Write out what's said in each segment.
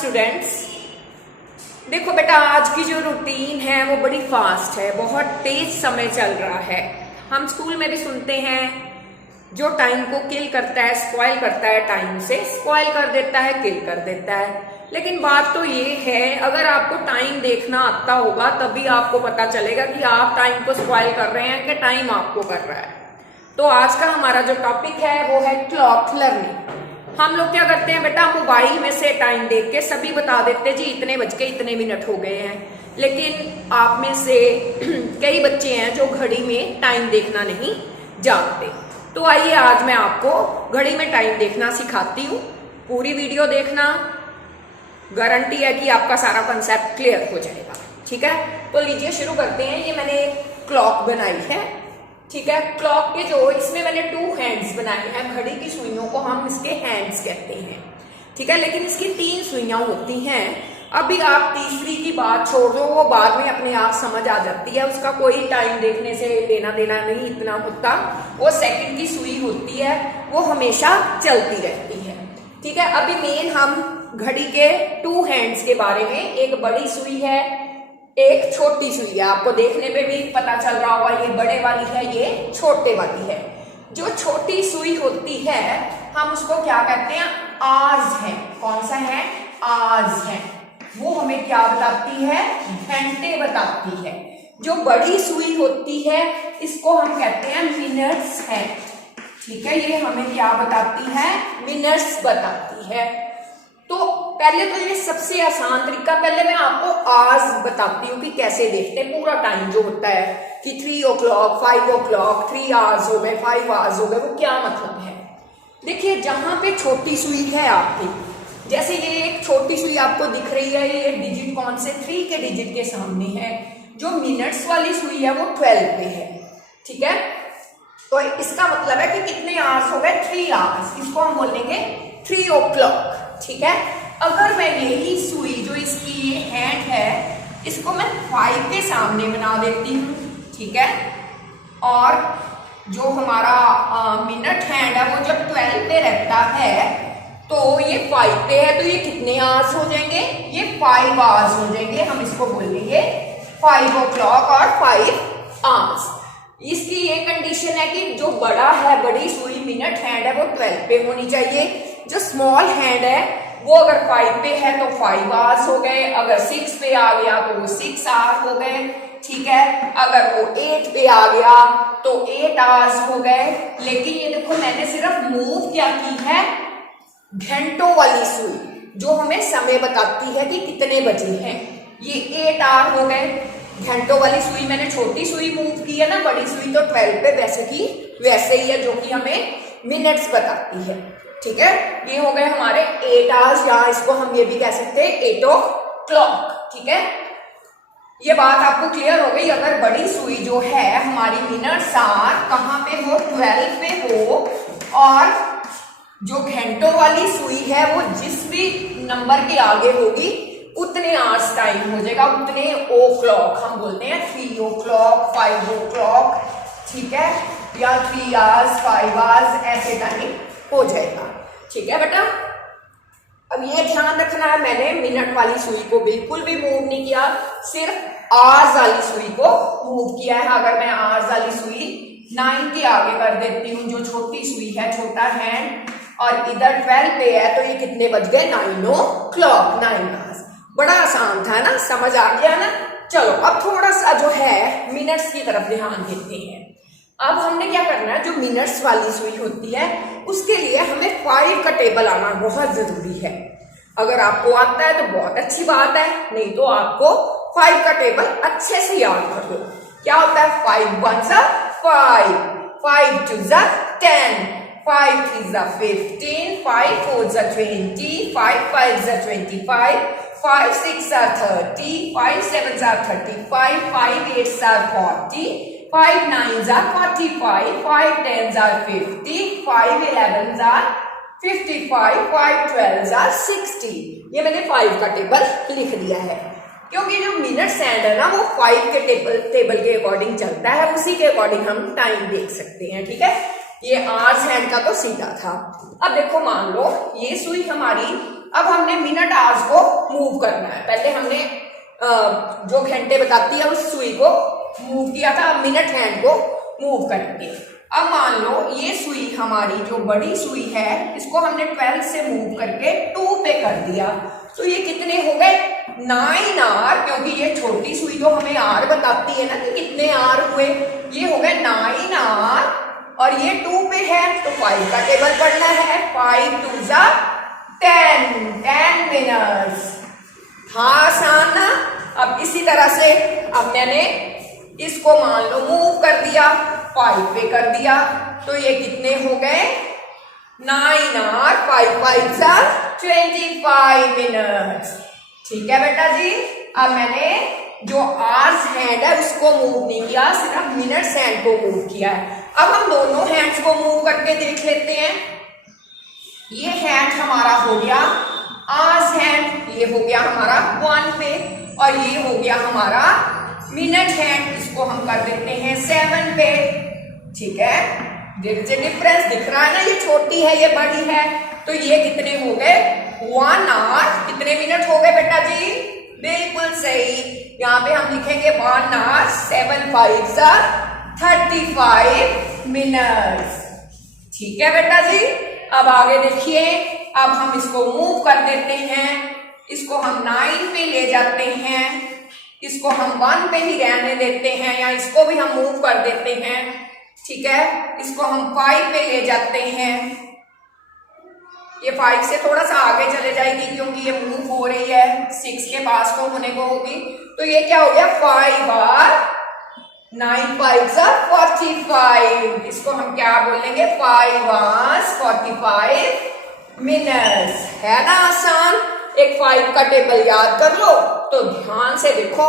Students. देखो बेटा, आज की जो रूटीन है वो बड़ी फास्ट है, बहुत तेज समय चल रहा है। हम स्कूल में भी सुनते हैं जो टाइम को किल करता है, स्पॉइल करता है, टाइम से स्पॉइल कर देता है, किल कर देता है। लेकिन बात तो ये है, अगर आपको टाइम देखना आता होगा तभी आपको पता चलेगा कि आप टाइम को स्पॉइल कर रहे हैं कि टाइम आपको कर रहा है। तो आज का हमारा जो टॉपिक है वो है क्लॉक लर्निंग। हम लोग क्या करते हैं बेटा, मोबाइल में से टाइम देख के सभी बता देते जी इतने बज के इतने मिनट हो गए हैं। लेकिन आप में से कई बच्चे हैं जो घड़ी में टाइम देखना नहीं जानते। तो आइए आज मैं आपको घड़ी में टाइम देखना सिखाती हूँ। पूरी वीडियो देखना, गारंटी है कि आपका सारा कंसेप्ट क्लियर हो जाएगा। ठीक है, तो लीजिए शुरू करते हैं। ये मैंने एक क्लॉक बनाई है। ठीक है, क्लॉक के जो इसमें मैंने 2 हैंड्स बनाए हैं। घड़ी की सुइयों को हम इसके हैंड्स कहते हैं। ठीक है, लेकिन इसकी 3 सुइयां होती हैं। अभी आप तीसरी की बात छोड़ दो, वो बाद में अपने आप समझ आ जाती है, उसका कोई टाइम देखने से लेना देना नहीं इतना होता। वो सेकंड की सुई होती है, वो हमेशा चलती रहती है। ठीक है, अभी मेन हम घड़ी के 2 हैंड्स के बारे में, एक बड़ी सुई है, एक छोटी सुई है। आपको देखने पे भी पता चल रहा होगा, ये बड़े वाली है, ये छोटे वाली है। जो छोटी सुई होती है हम उसको क्या कहते हैं, आवर्स है। कौन सा है, आवर्स है। वो हमें क्या बताती है, घंटे बताती है। जो बड़ी सुई होती है इसको हम कहते हैं मिनट्स है। ठीक है, ये हमें क्या बताती है, मिनट्स बताती है। तो पहले तो ये सबसे आसान तरीका, पहले मैं आपको आवर्स बताती हूँ कि कैसे देखते हैं पूरा टाइम जो होता है कि 3 o'clock, 5 o'clock, 3 hours हो गए, 5 hours हो गए, वो क्या मतलब है। देखिए, जहां पे छोटी सुई है आपकी, जैसे ये एक छोटी सुई आपको दिख रही है, ये डिजिट कौन से, 3 के डिजिट के सामने है। जो मिनट्स वाली सुई है वो 12 पे है। ठीक है, तो इसका मतलब है कि कितने आवर्स हो गए, 3 hours। इसको हम बोलेंगे 3 o'clock। ठीक है, अगर मैं यही सुई जो इसकी ये हैंड है इसको मैं 5 के सामने बना देती हूँ। ठीक है, और जो हमारा मिनट हैंड है वो जब 12 पे रहता है तो ये 5 पे है, तो ये कितने आवर्स हो जाएंगे, ये 5 आवर्स हो जाएंगे। हम इसको बोलेंगे 5 o'clock और 5 hours। इसकी ये कंडीशन है कि जो बड़ा है, बड़ी सुई मिनट हैंड है वो 12 पे होनी चाहिए। जो स्मॉल हैंड है वो अगर 5 पे है तो 5 आवर्स हो गए, अगर 6 पे आ गया तो वो 6 आवर्स हो गए। ठीक है, अगर वो 8 पे आ गया तो 8 आवर्स हो गए। लेकिन ये देखो, मैंने सिर्फ मूव क्या की है, घंटों वाली सुई जो हमें समय बताती है कि कितने बजे हैं, ये 8 आवर हो गए। घंटों वाली सुई मैंने छोटी सुई मूव की है ना, बड़ी सुई तो 12 पे वैसे की वैसे ही है, जो कि हमें मिनट्स बताती है। ठीक है, ये हो गए हमारे 8 आवर्स, या इसको हम ये भी कह सकते हैं 8 o'clock। ठीक है, ये बात आपको क्लियर हो गई। अगर बड़ी सुई जो है हमारी मिनट्स आर कहाँ पे हो, 12 पे हो, और जो घंटों वाली सुई है वो जिस भी नंबर के आगे होगी उतने आवर्स टाइम हो जाएगा, उतने o'clock। हम बोलते हैं 3 o'clock, 5 o'clock। ठीक है, या 3 hours, 5 hours, ऐसे टाइम हो जाएगा। ठीक है बेटा, अब ये ध्यान रखना है, मैंने मिनट वाली सुई को बिल्कुल भी मूव नहीं किया, सिर्फ आवर्स वाली सुई को मूव किया है। अगर मैं आवर्स वाली सुई 9 के आगे कर देती हूँ, जो छोटी सुई है, छोटा हैंड, और इधर 12 पे है, तो ये कितने बज गए, 9 o'clock, 9 hours। बड़ा आसान था ना, समझ आ गया ना। चलो अब थोड़ा सा जो है मिनट्स की तरफ ध्यान देते हैं। अब हमने क्या करना है, जो मिनट्स वाली सुई होती है उसके लिए हमें 5 का टेबल आना बहुत जरूरी है। अगर आपको आता है तो बहुत अच्छी बात है, नहीं तो आपको 5 का टेबल अच्छे से याद कर लो। क्या होता है, 5 ones are 5, 5 twos are 10, 5 threes are 15, 5 fours are 20, 5 fives are 25, 5 six are 30, 5 sevens are 35, 5 eights are 40, 5 nines are 45, 5 tens are 50, 5 elevens are 55, 5 12s are 60। ये मैंने 5 का टेबल लिख दिया है, क्योंकि जो मिनट्स हैंड है ना वो 5 के टेबल के अकॉर्डिंग चलता है, उसी के अकॉर्डिंग हम टाइम देख सकते हैं। ठीक है, ये आवर्स हैंड का तो सीधा था। अब देखो, मान लो ये सुई हमारी अब हमने मिनट आवर्स को मूव करना है। पहले हमने जो घंटे बताती है उस सुई को मूव किया था, अब मिनट हैंड को मूव करेंगे। अब मान लो ये सुई हमारी जो बड़ी सुई है इसको हमने 12 से मूव करके 2 पे कर दिया, तो ये कितने हो गए 9 आर, क्योंकि ये छोटी सुई तो हमें आर बताती है ना कि कितने आर हुए, ये हो गए 9 आर और ये 2 पे है तो 5 का टेबल पढ़ना है। 5 2 जा 10 मिनट्स। हाँ आसान ना। अब इसी तरह से अब मैंने इसको मान लो मूव कर दिया, 5 पे कर दिया, तो ये कितने हो गए 9 आर 5 5 जा 25 मिनट्स। ठीक है बेटा जी। अब मैंने जो आर्स हैंड है उसको मूव नहीं किया, सिर्फ मिनट्स हैंड को मूव किया है। अब हम दोनों हैंड्स को मूव करके देख लेते हैं। ये हैंड हमारा हो गया आर्स हैंड, ये हो गया हमारा 1 पे और ये हो गया हमारा मिनट हैंड, इसको हम कर देते हैं 7 पे। ठीक है, डिफरेंस दिख रहा है ना, ये छोटी है ये बड़ी है, तो ये कितने हो गए 1 आवर कितने मिनट हो गए बेटा जी, बिल्कुल सही। यहाँ पे हम लिखेंगे 1 आवर 7 5 जा 35 मिनट्स। ठीक है बेटा जी। अब आगे देखिए, अब हम इसको मूव कर देते हैं, इसको हम 9 पे ले जाते हैं, इसको हम 1 पे ही रहने देते हैं या इसको भी हम मूव कर देते हैं। ठीक है, इसको हम 5 पे ले जाते हैं, ये 5 से थोड़ा सा आगे चले जाएगी क्योंकि ये मूव हो रही है 6 के पास को होने को होगी, तो ये क्या हो गया 5 और 9 5 45। इसको हम क्या बोलेंगे 5 hours 45 मिनट्स। है ना आसान। एक 5 का टेबल याद कर लो तो ध्यान से देखो,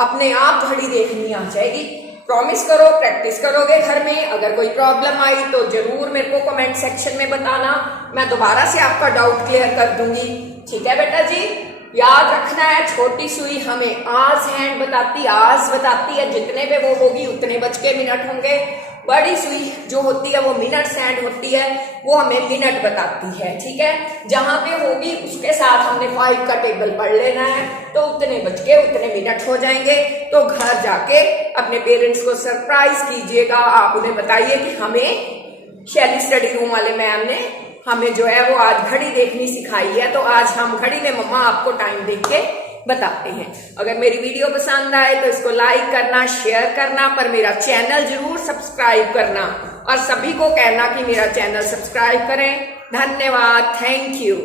अपने आप घड़ी देखनी आ जाएगी। प्रॉमिस करो, प्रैक्टिस करोगे घर में। अगर कोई प्रॉब्लम आई तो जरूर मेरे को कमेंट सेक्शन में बताना, मैं दोबारा से आपका डाउट क्लियर कर दूंगी। ठीक है बेटा जी। याद रखना है, छोटी सुई हमें आवर्स हैंड बताती, आवर्स बताती है, जितने पे वो होगी उतने बज के मिनट होंगे। बड़ी सुई जो होती है वो मिनट्स हैंड होती है, वो हमें मिनट बताती है। ठीक है, जहां पे होगी उसके साथ हमने 5 का टेबल पढ़ लेना है, तो उतने बज के उतने मिनट हो जाएंगे। तो घर जाके अपने पेरेंट्स को सरप्राइज कीजिएगा, आप उन्हें बताइए कि हमें शैली स्टडी रूम वाले मैम ने हमें जो है वो आज घड़ी देखनी सिखाई है, तो आज हम घड़ी में मम्मा आपको टाइम देख के बताते हैं। अगर मेरी वीडियो पसंद आए तो इसको लाइक करना, शेयर करना, पर मेरा चैनल जरूर सब्सक्राइब करना और सभी को कहना कि मेरा चैनल सब्सक्राइब करें। धन्यवाद, थैंक यू।